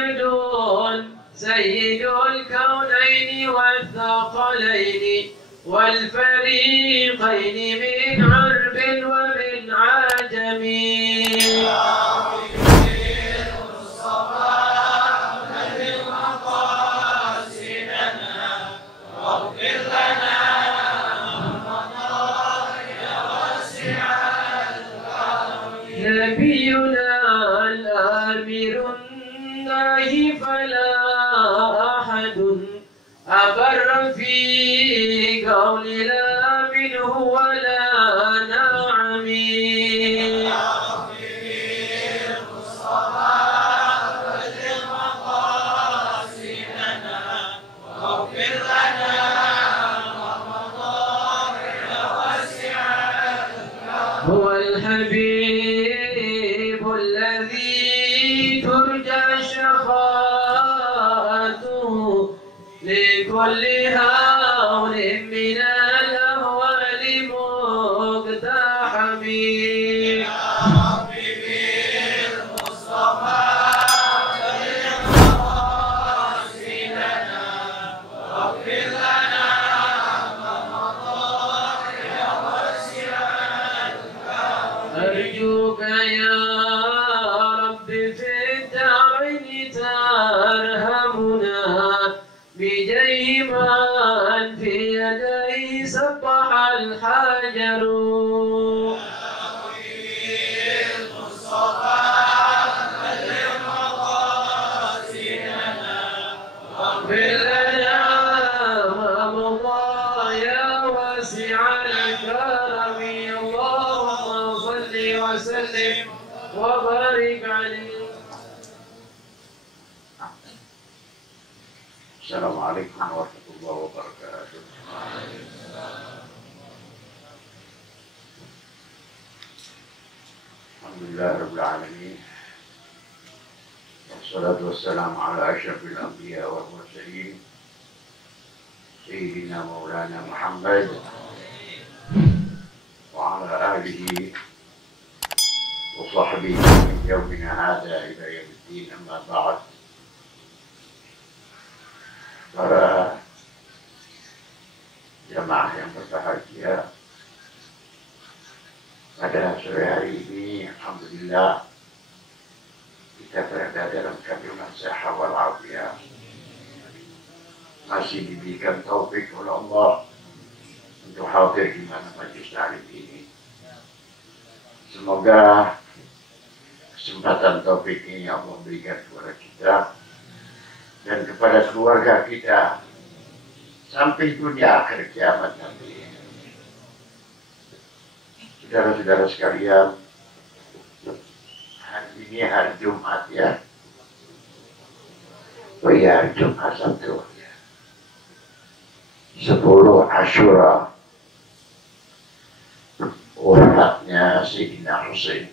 محمد سيد الكونين والثقلين والفريقين من عرب ومن عجم. نبينا الآمر الناهي فلا أحد أبر في قول لا منه ولا نعم. هو الحبيب الذي ترجى شفاعته لكل هول من الأهوال مقتحم. أرجوك يا رب في الدارين ترحمنا بجاه من في يديه سبح الحجر. اغفر لنا ما مضى يا واسع الكرم. اللهم صل وسلم وبارك عليه. السلام عليكم ورحمة الله وبركاته. الحمد لله رب العالمين، والصلاة والسلام على أشرف الأنبياء والمرسلين سيدنا مولانا محمد وعلى آله وصحبه من يومنا هذا إلى يوم الدين. أما بعد، para jamaah yang berbahagia, pada sore hari ini alhamdulillah kita berada dalam kandungan sehat walafiat, masih diberikan taufik oleh Allah untuk hadir di mana majlis taklim ini. Semoga kesempatan taufik ini Allah berikan kepada kita dan kepada keluarga kita sampai dunia akhir kiamat nanti. Saudara-saudara sekalian, hari ini hari Jumat ya. Oh iya, hari Jumat Sabtu ya. 10 Asyura, wafatnya Sayyidina Husain.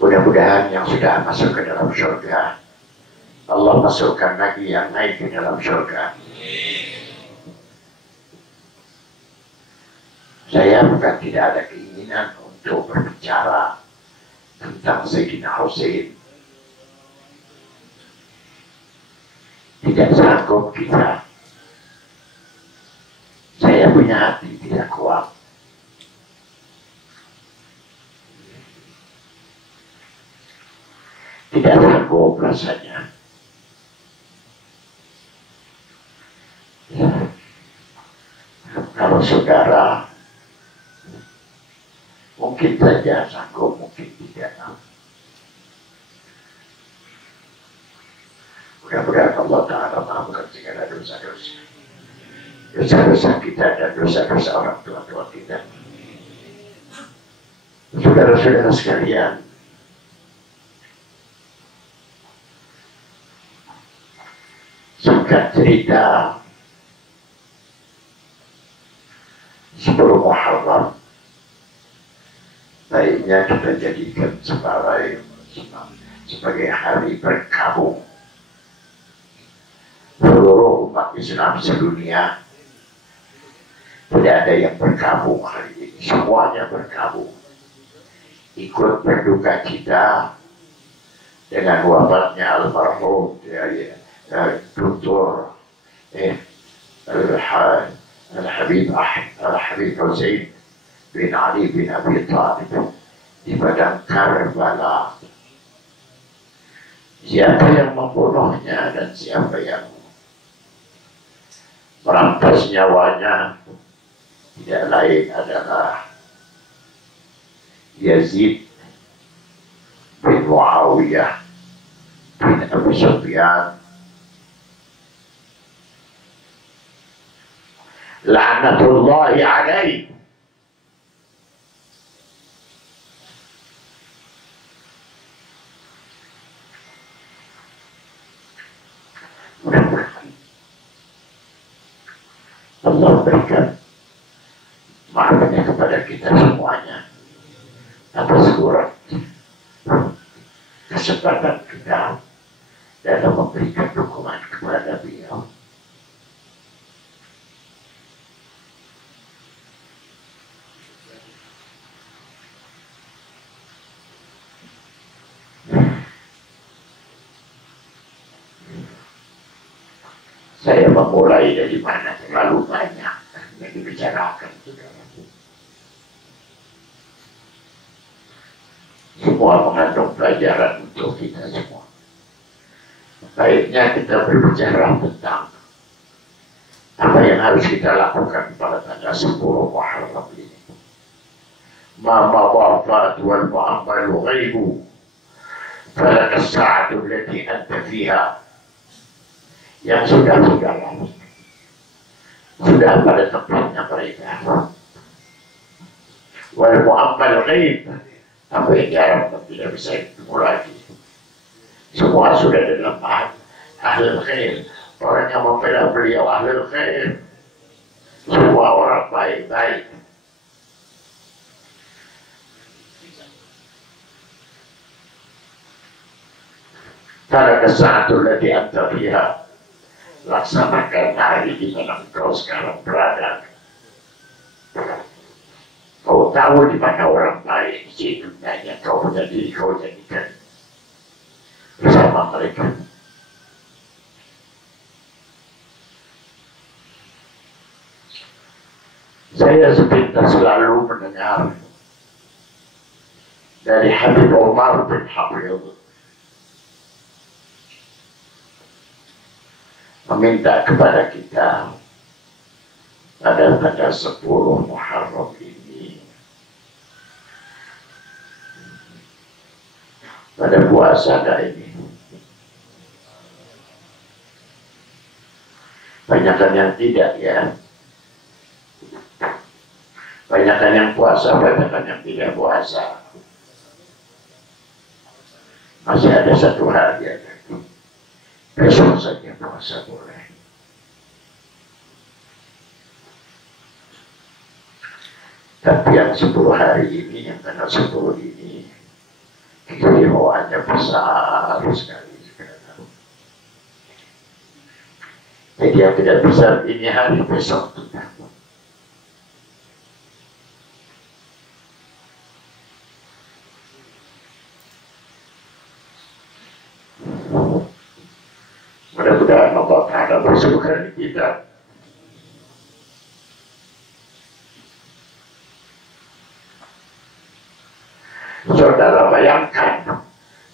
Mudah-mudahan yang sudah masuk ke dalam surga, Allah masukkan lagi yang naik ke dalam surga. Saya bukan tidak ada keinginan untuk berbicara tentang Sayyidina Husain. Tidak sanggup kita. Saya punya hati tidak kuat. Tidak sanggup rasanya. Kalau saudara mungkin saja sanggup, mungkin tidak. Mudah-mudahan Allah Ta'ala maafkan segala dosa-dosa. Dosa-dosa kita dan dosa-dosa orang tua-tua kita. Saudara-saudara sekalian, singkat cerita, 10 Muharram baiknya kita jadikan sebagai hari berkabung Islam sedunia. Tidak ada yang bergabung hari ini, semuanya bergabung ikut berduka cita dengan wafatnya almarhum Dr. Al-Habib Hussein bin Ali bin Abi Thalib di padang Karbala. Siapa yang membunuhnya dan siapa yang merampas nyawanya tidak lain adalah Yazid bin Muawiyah bin Abu Sufyan la'natullahi alaihi. Allah berikan maafnya kepada kita semuanya atas kurang kesempatan kita dalam memberikan dukungan kepada beliau. Saya memulai dari mana terlalu banyak yang dibicarakan. Semua mengandung pelajaran untuk kita semua. Baiknya kita berbicara tentang apa yang harus kita lakukan pada tanggal 10 Muharram ini. Ma mawafat wal mu'ammalu ghaibu falaka as-sa'atu allati anta fiha. Yang sudah lalu sudah pada tempatnya mereka. Wal mu'ammal ghaib, apa yang diharapkan tidak bisa ketemu lagi. Semua sudah dalam ahlul khair. Orang yang membela beliau ahlul khair. Semua orang baik-baik. Karena kesatu lagi anta fiha. Laksanakan hari di mana engkau sekarang berada. Kau tahu di mana orang baik di situ, hanya kau punya diri kau jadikan bersama mereka. Saya sepintas selalu mendengar dari Habib Umar bin Hafidh meminta kepada kita pada tanggal 10 Muharram ini, pada puasa ini, banyakkan yang tidak ya, banyakkan yang puasa, banyakkan yang tidak puasa. Masih ada satu hari ya. Besok saja puasa boleh. Tapi yang 10 hari ini, yang tanggal 10 ini, keistimewanya besar sekali sekarang. Jadi yang tidak besar ini hari besok tidak. Mudah-mudahan Allah Ta'ala bersuka kita. Saudara bayangkan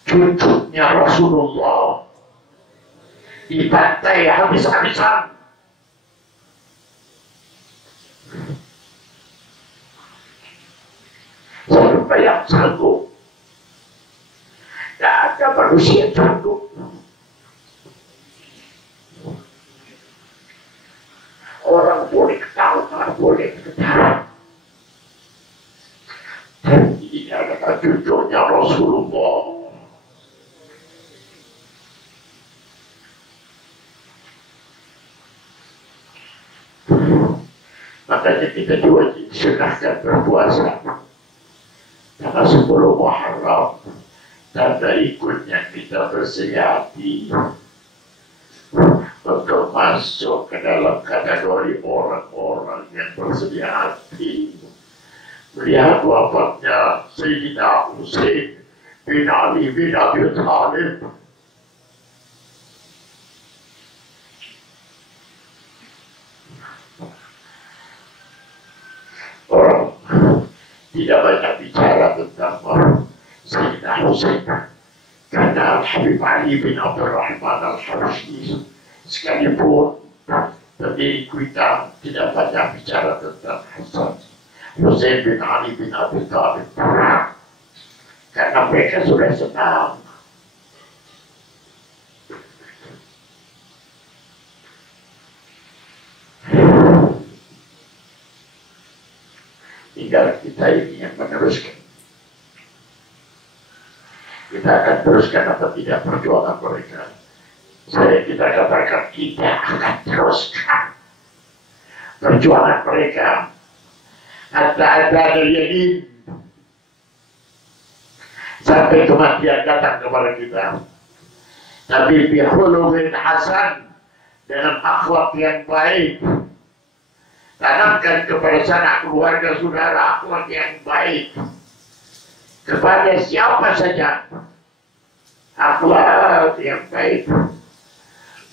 cucunya Rasulullah dibantai habis-habisan. Siapa yang sanggup? Tidak ada manusia sanggup. Orang boleh ketawa, boleh ketawa. Dan ini adalah cucunya Rasulullah. Makanya kita juga disunahkan berpuasa tanggal 10 Muharram. Tanda ikutnya kita bersiap hati untuk masuk masuk ke dalam kategori orang-orang yang bersedia hati melihat wafatnya Sayyidina Husain bin Ali bin Abi Thalib. Orang tidak banyak bicara tentang Sayyidina Husain karena Habib Ali bin Abdul Rahman Al-Habsyi sekalipun pendiri Kuitang tidak banyak bicara tentang Husain bin Ali bin Abi Thalib karena mereka sudah senang. Tinggal kita ini yang meneruskan. Kita akan teruskan atau tidak perjuangan mereka. Kita katakan kita akan teruskan perjuangan mereka. Hatta dari ini sampai kematian datang kepada kita. Tapi bihuluwin hasan, dengan akhlak yang baik. Tanamkan kepada sanak keluarga saudara akhlak yang baik kepada siapa saja, akhlak yang baik.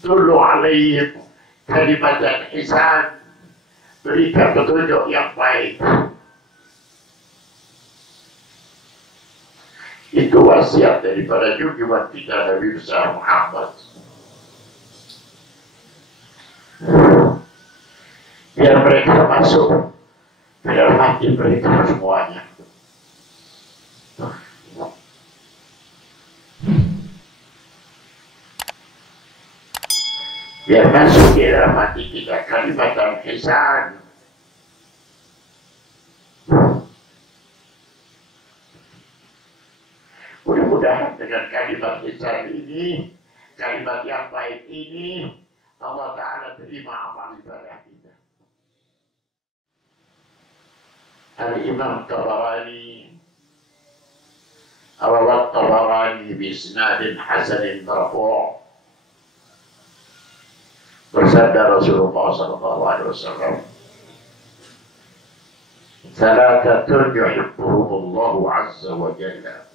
Dulu alaihim kalimatan ihsan, berikan petunjuk yang baik. Itu wasiat daripada junjungan kita Nabi besar Muhammad. Biar mereka masuk ke dalam hati mereka semuanya. Biar masuk di dalam hati kita kalimat ihsan. Mudah-mudahan dengan kalimat ihsan ini, kalimat yang baik ini, Allah Ta'ala terima amal ibadah kita. Al-Imam Tabarani rawat Tabarani bisnadin hasanin marfu' bersabda Rasulullah SAW, Thalathatun yuhibbuhumullahu azza wa jalla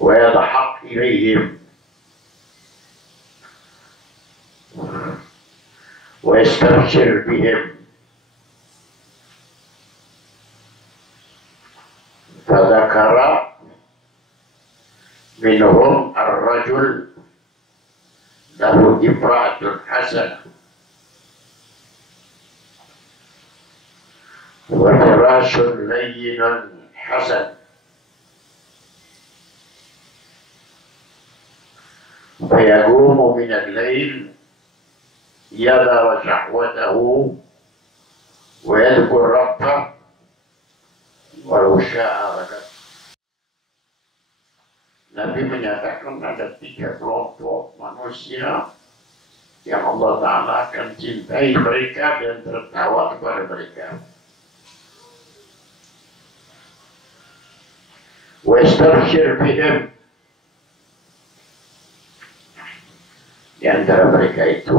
wa yadhaq ilayhim wa yastabshir bihim فذكر منهم الرجل له امرأة حسنة وفراش لين حسن فيقوم من الليل يذر شهوته ويذكر ربه walau sya'arakat. Nabi menyatakan ada 3 kelompok manusia yang Allah Ta'ala akan cintai mereka dan tertawa kepada mereka. Wastabshir bihim. Di antara mereka itu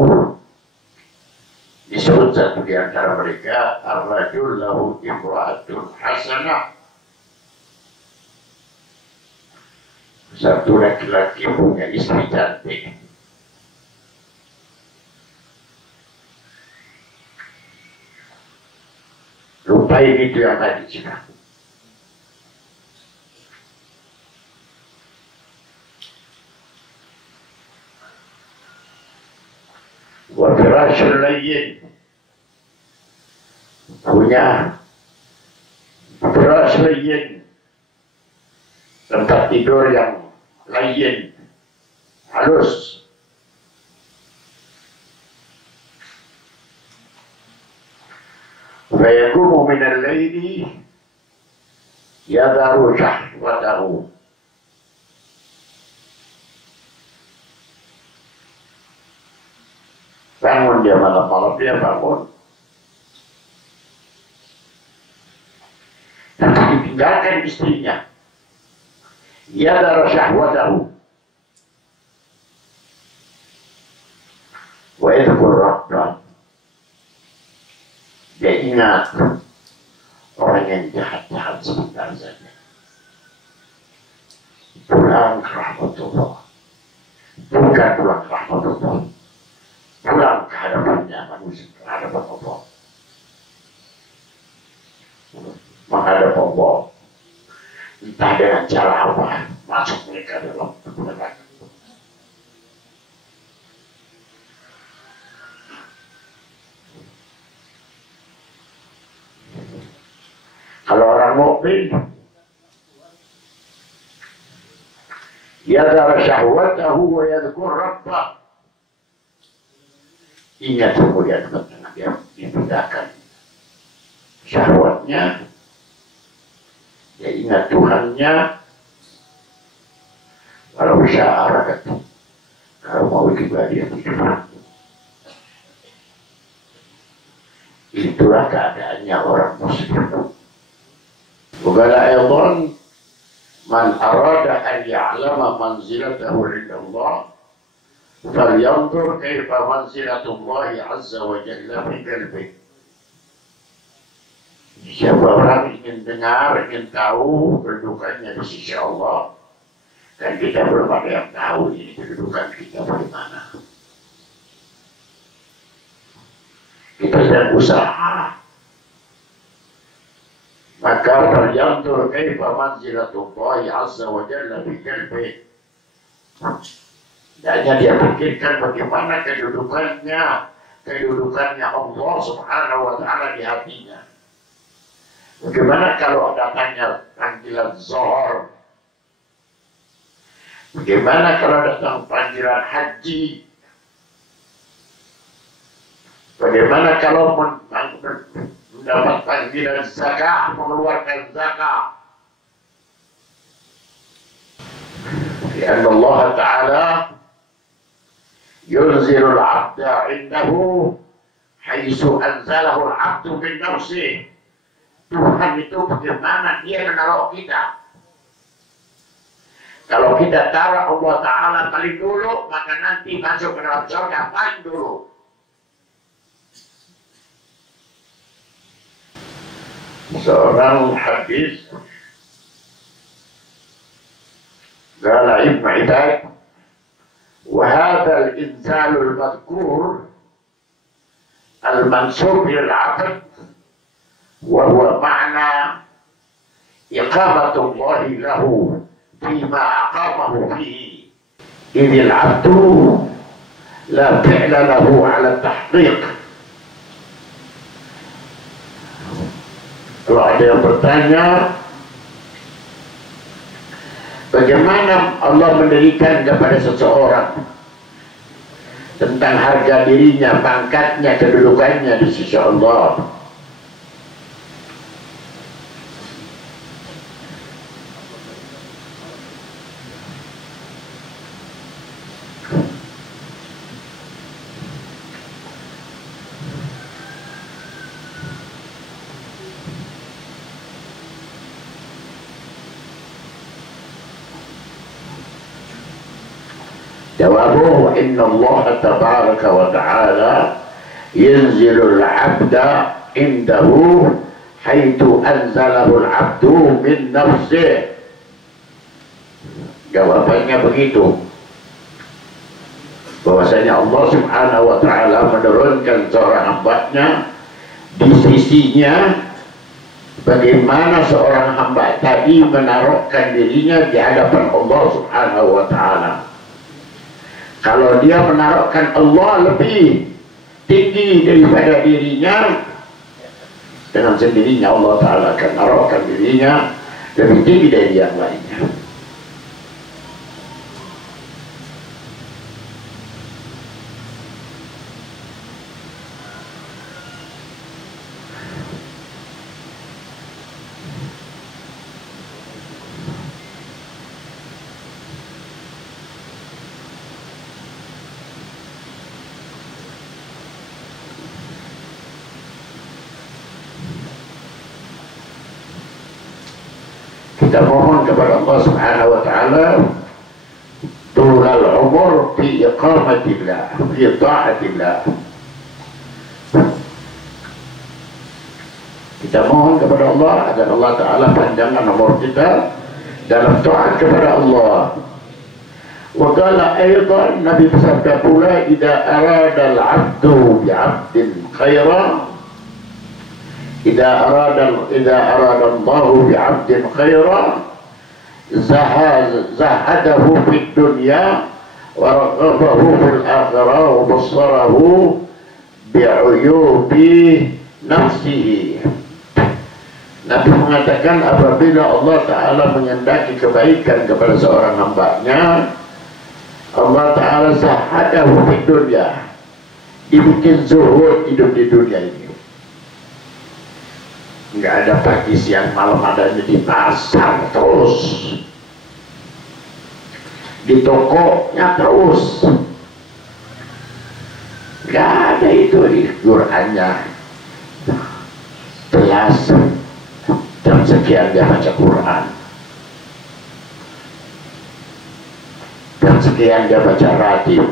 disebut satu di antara mereka ar-rajul lahu imra'atun hasanah, satu laki-laki punya istri cantik. Lupain itu yang tadi juga. Wa firashul layyin, punya firash layyin, tempat tidur yang layyin, halus. Fa yaqumu min al-layli yadharu shahwatahu, bangun dia malam-malam, dia bangun. Tapi ditinggalkan istrinya. Yadhar syahwatahu. Ya ingat, orang yang jahat-jahat sebentar saja pulang ke rahmatullah, bukan pulang ke rahmatullah, pulang ke hadapannya manusia, ke hadapan Allah, menghadap Allah, entah dengan cara apa masuk mereka dalam kebenaran. Kalau orang mukmin yadhar syahwatahu wa yadhkur rabbah, ingat kemuliaan teman-teman, dia dipindahkan syahwatnya, dia ingat Tuhannya. Kalau bisa arakat, kalau mau juga dia tidur. Itulah keadaannya orang muslim. Bukan ayat man arada an ya'lama manzilatahu 'inda Allah falyanzur kaifa manzilatullah 'azza wa jalla fi qalbihi. Siapa orang ingin dengar, ingin tahu kedudukannya di sisi Allah, dan kita belum ada yang tahu ini kedudukan kita bagaimana. Kita sedang usaha, maka falyanzur kaifa manzilatullah 'azza wa jalla fi qalbihi. Hanya dia pikirkan bagaimana kedudukannya Allah Subhanahu wa taala di hatinya. Bagaimana kalau datangnya panggilan zuhur? Bagaimana kalau datang panggilan haji? Bagaimana kalau mendapat panggilan zakat, mengeluarkan zakat? Karena Allah Ta'ala yunzilul abda indahu haitsu anzalahu al-abdu min nafsihi. Tuhan itu bagaimana dia menaruh kita. Kalau kita taruh Allah Ta'ala paling dulu, maka nanti masuk ke dalam surga paling dulu. Seorang hadis qala Ibnu Ibad wa hadha al-inzal al-madhkur al-mansub lil 'abd wa huwa ma'na iqamatullahi lahu fima aqamahu fihi idh al-'abdu la fi'la lahu 'ala tahqiq. Kalau ada yang bertanya bagaimana Allah mendirikan kepada seseorang tentang harga dirinya, pangkatnya, kedudukannya di sisi Allah, jawabuhu inna Allah tabaraka wa ta'ala yanzilul 'abda indahu haitsu anzalahu al-'abdu min nafsihi. Jawabannya begitu, bahwasanya Allah Subhanahu wa ta'ala menurunkan seorang hambanya di sisinya, bagaimana seorang hamba tadi menaruhkan dirinya di hadapan Allah Subhanahu wa ta'ala. Kalau dia menaruhkan Allah lebih tinggi daripada dirinya, dengan sendirinya Allah Ta'ala akan menaruhkan dirinya lebih tinggi dari yang lainnya. Kita mohon kepada Allah Subhanahu wa ta'ala tulal umur fi iqamatillah, fi ta'atillah. Kita mohon kepada Allah agar Allah Ta'ala panjangkan umur kita dalam taat kepada Allah. Wa qala aidan, Nabi bersabda pula, idza arada al-'abdu bi'abdin khaira, idza arada Allahu bi'abdin khaira zahadahu fid dunya wa raghabahu fil akhirah wa bassarahu bi'uyubi nafsihi. Nabi mengatakan apabila Allah Ta'ala mengendaki kebaikan kepada seorang hambanya, Allah Ta'ala zahadahu di dunia, dibikin zuhud hidup di dunia ini. Nggak ada pagi siang malam, adanya di pasar terus, di tokonya terus, nggak ada itu di Qur'annya. Jelas jam sekian dia baca Quran, jam sekian dia baca ratib,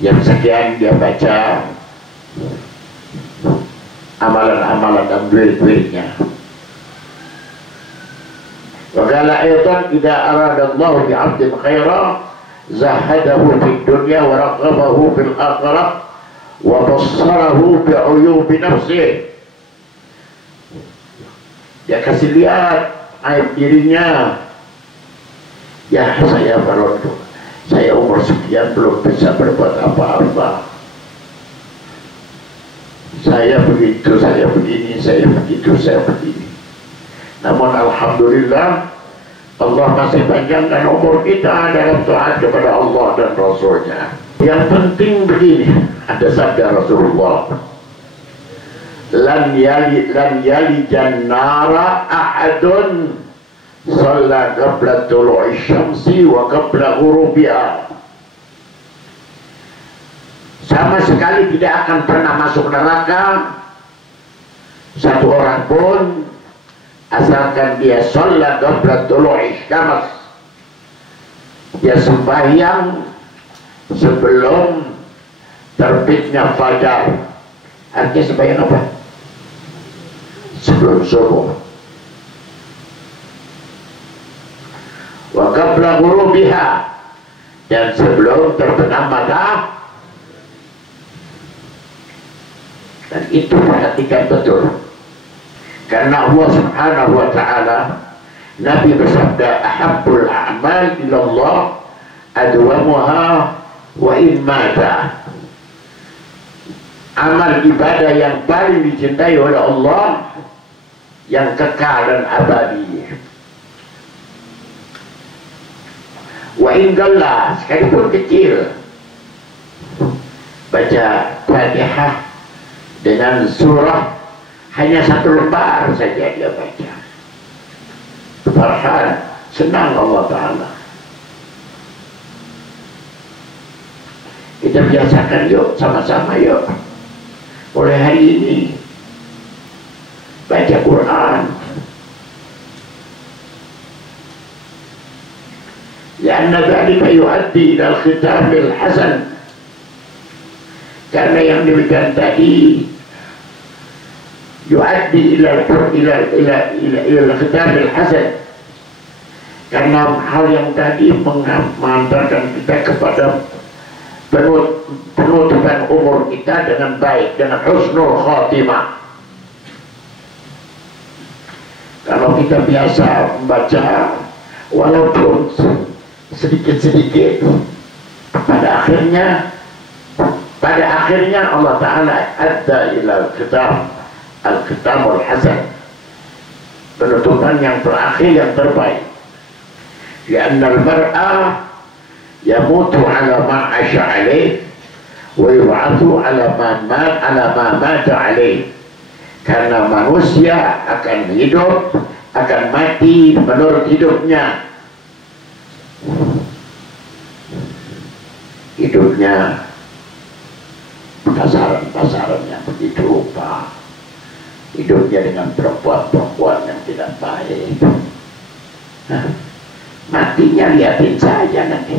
jam sekian dia baca amalan-amalan dan wirid-wiridnya. Wa qala aidan idza arada Allah bi 'abdin khaira zahadahu fid dunya wa raghabahu fil akhirah wa bassarahu bi 'uyubi nafsihi. Dia kasih lihat aib dirinya. Ya, saya umur sekian belum bisa berbuat apa-apa. Saya begitu, saya begini, saya begitu, saya begini. Namun alhamdulillah Allah masih panjangkan umur kita dalam taat kepada Allah dan Rasulnya. Yang penting begini, ada sabda Rasulullah, lan yali jannara ahadun shalla qabla tulu'i syamsi wa qabla ghurubiha. Sama sekali tidak akan pernah masuk neraka satu orang pun asalkan dia shalla qabla tulu'i syams, dia sembahyang sebelum terbitnya fajar. Artinya sembahyang apa? Sebelum subuh. Wa qabla ghurubiha, dan sebelum terbenam matahari. Dan itu perhatikan betul, karena Allah Subhanahu wa Ta'ala, Nabi bersabda, ahabbul a'mal ilallah adwamuha wa in mata. Amal ibadah yang paling dicintai oleh Allah yang kekal dan abadi. Wa in galla, sekalipun kecil. Baca Fatihah dengan surah hanya satu lembar saja dia baca. Farhan, senang Allah Ta'ala. Kita biasakan yuk, sama-sama yuk. Mulai hari ini baca Quran. Karena dzalika yuaddi ila al-khitamil hasan. Karena yang demikian tadi yuaddi ila al-khitamil hasan. Karena hal yang tadi mengantarkan kita kepada penutupan umur kita dengan baik, dengan husnul khatimah. Kalau kita biasa membaca walaupun sedikit-sedikit, pada akhirnya Allah Ta'ala adda ila al-khitamul hasan, penutupan yang terakhir yang terbaik. Karena al-mar'a yamutu ala ma 'asha 'alaih wa yub'atsu ala ma mata 'alaih. Karena manusia akan hidup, akan mati menurut hidupnya. Hidupnya pasaran-pasaran yang begitu rupa, hidupnya dengan perempuan-perempuan yang tidak baik. Matinya lihatin saja nanti.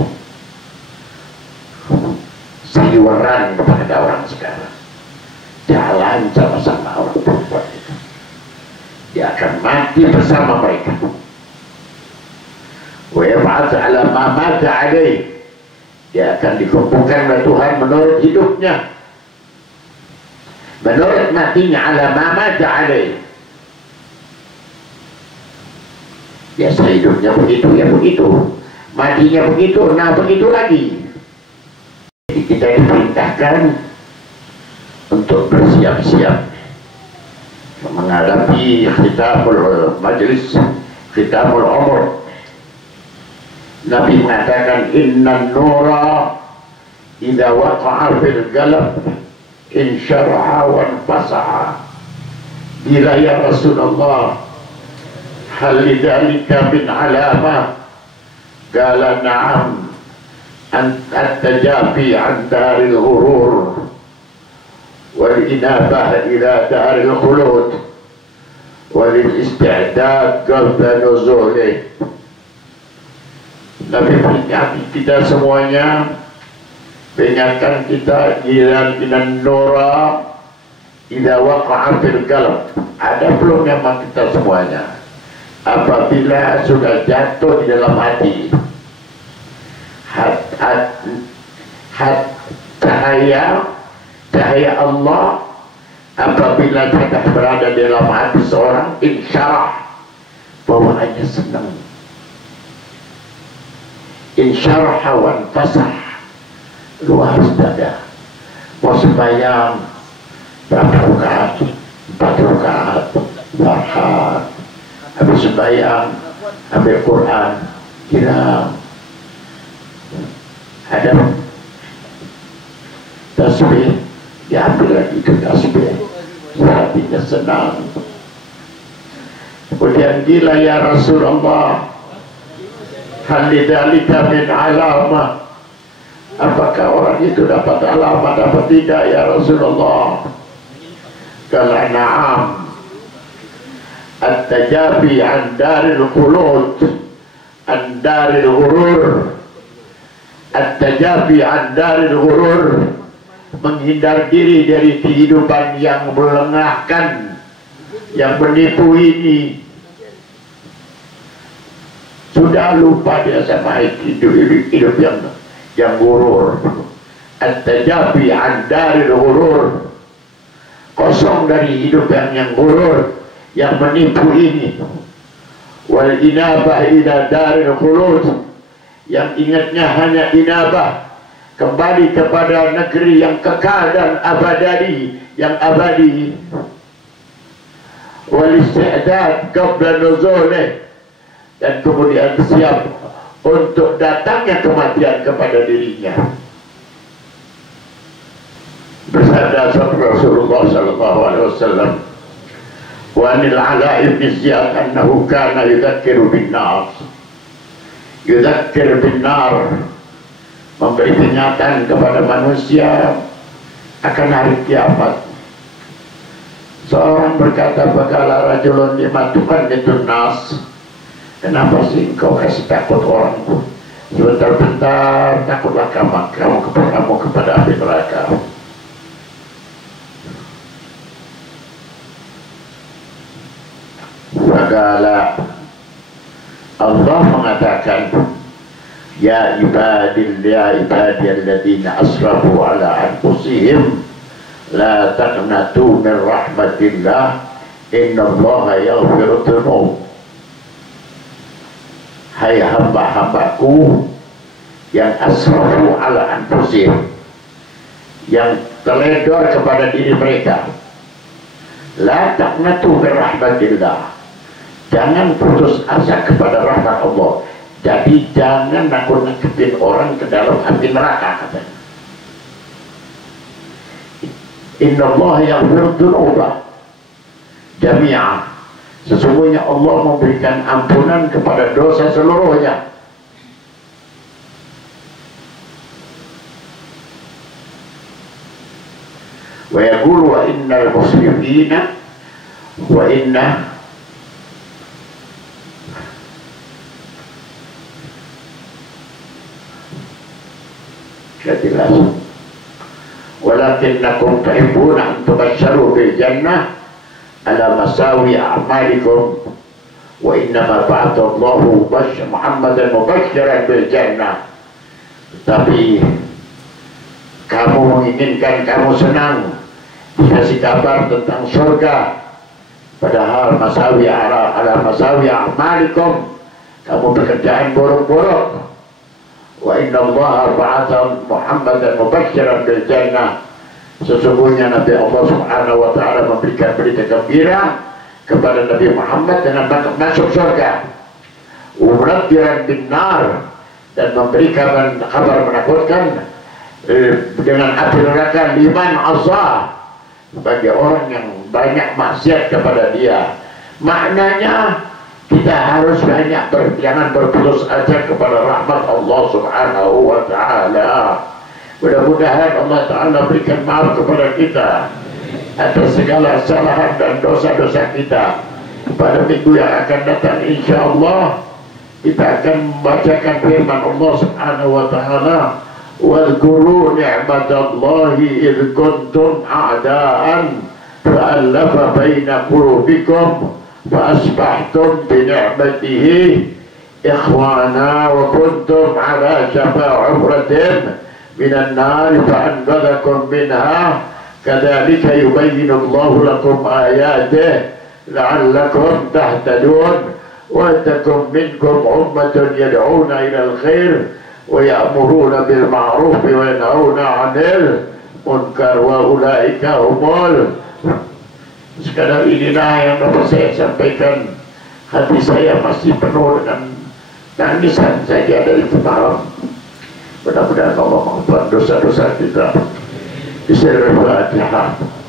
Sayuran kepada orang sekarang, jalan sama-sama orang perempuan itu. akan mati bersama mereka. Wa yab'ats 'ala ma mata 'alaihi, dia akan dikumpulkan oleh Tuhan menurut hidupnya, menurut matinya. 'Ala ma mata 'alaihi, biasa hidupnya begitu, ya begitu, matinya begitu, nah begitu lagi. Jadi kita diperintahkan untuk bersiap-siap menghadapi khitamul majlis, khitamul umur. Nabi mengatakan, inna nura idza waqa'a fil qalb insyaraha wa anfasaha. Bila ya Rasulullah, hal lidzalika min alamah? Qala na'am, at-tajafi 'an daril ghurur wal inabah ila daril khulud wal isti'dad qabla nuzulih. Nabi peringati kita semuanya, peringatkan kita, ilan nura idza waqa'a fil qalb, ada belum yang kita semuanya, apabila sudah jatuh di dalam hati, cahaya Allah apabila sudah berada di dalam hati seorang, insyarah, bawaannya senang, insyarah wan fasah, luar dada. Mau sembahyang berapa rakaat? 4 rakaat, farhat. Habis sembahyang ambil Quran, kira ada tasbih, diambil lagi itu tasbih, hatinya senang. Kemudian, gila ya Rasulullah, hal lidzalika min alamah, apakah orang itu dapat alamat apa tidak ya Rasulullah? Qala na'am, at-tajafi 'an daril khulud, an daril ghurur. At-tajafi 'an daril ghurur, menghindar diri dari kehidupan yang melengahkan, yang menipu ini. Sudah lupa dia sama hidup yang gurur. At-tajafi 'an daril ghurur, kosong dari hidup yang gurur, yang menipu ini. Wal inabah ila daril khulud, yang ingatnya hanya inabah, kembali kepada negeri yang kekal dan abadi, yang abadi. Wal isti'dad qabla nuzulih, dan kemudian siap untuk datangnya kematian kepada dirinya. Bersabda Rasulullah sallallahu alaihi wasallam, wa anil Ala ibn Ziyad annahu kana yudzakiru bin nar, yudzakir bin nar, memberi peringatan kepada manusia akan hari kiamat. Seorang berkata, baqala rajulun limatukan itu nas, kenapa sih engkau kasih takut orang? Sebentar-bentar takutlah kamu kepada api neraka. Baqala, Allah mengatakan, ya ibadiyalladzina asrafu ala anfusihim la taqnatu min rahmatillah innallaha yaghfiru dzunub. Hai hamba-hambaku yang asrafu ala anfusihim, yang teledor kepada diri mereka, la taqnatu min rahmatillah, jangan putus asa kepada rahmat Allah. Jadi jangan nakut-nakutin orang ke dalam api neraka, katanya. Innallaha yaghfiru dzunuba jami'an, sesungguhnya Allah memberikan ampunan kepada dosa seluruhnya. Wa yaqulu wa innal muslimina wa inna jelas, walakinnakum tuhibbuna an tubashsharu bil jannah ala masawi a'malikum wa innama ba'athallahu Muhammadan mubasysyiran bil jannah. Tapi kamu menginginkan, kamu senang dikasih kabar tentang surga, padahal masawi ala masawi a'malikum, kamu pekerjaan buruk-buruk. Wa innallaha ba'atha Muhammadan mubasysyiran bil jannah. Sesungguhnya Nabi Allah Subhanahu wa taala memberikan berita gembira kepada Nabi Muhammad dengan masuk surga. Umratiran bin nar, dan memberikan kabar menakutkan dengan api neraka liman azza, bagi orang yang banyak maksiat kepada dia. Maknanya kita harus banyak jangan berputus asa kepada rahmat Allah Subhanahu wa taala. Mudah-mudahan Allah Ta'ala berikan maaf kepada kita atas segala kesalahan dan dosa-dosa kita. Pada minggu yang akan datang insya Allah kita akan membacakan firman Allah Subhanahu wa taala, wadhkuru ni'matallahi idh kuntum a'daan fa'alafa baina qulubikum fa'asbahtum bi ni'matihi ikhwana wa kuntum ala shafa 'umratin minan nar fa'anqadhakum minha kadzalika yubayyinu Allahu lakum ayatihi la'allakum tahtadun wa takum minkum ummatun yad'una ila al-khair wa ya'muruna bil ma'ruf wa yanhauna 'anil munkar wa ulaika humul. Sekadar inilah yang dapat saya sampaikan. Hati saya masih penuh dengan tangisan saja dari semalam. Mudah-mudahan Allah mengampuni dosa-dosa kita. Bismillahirrahmanirrahim.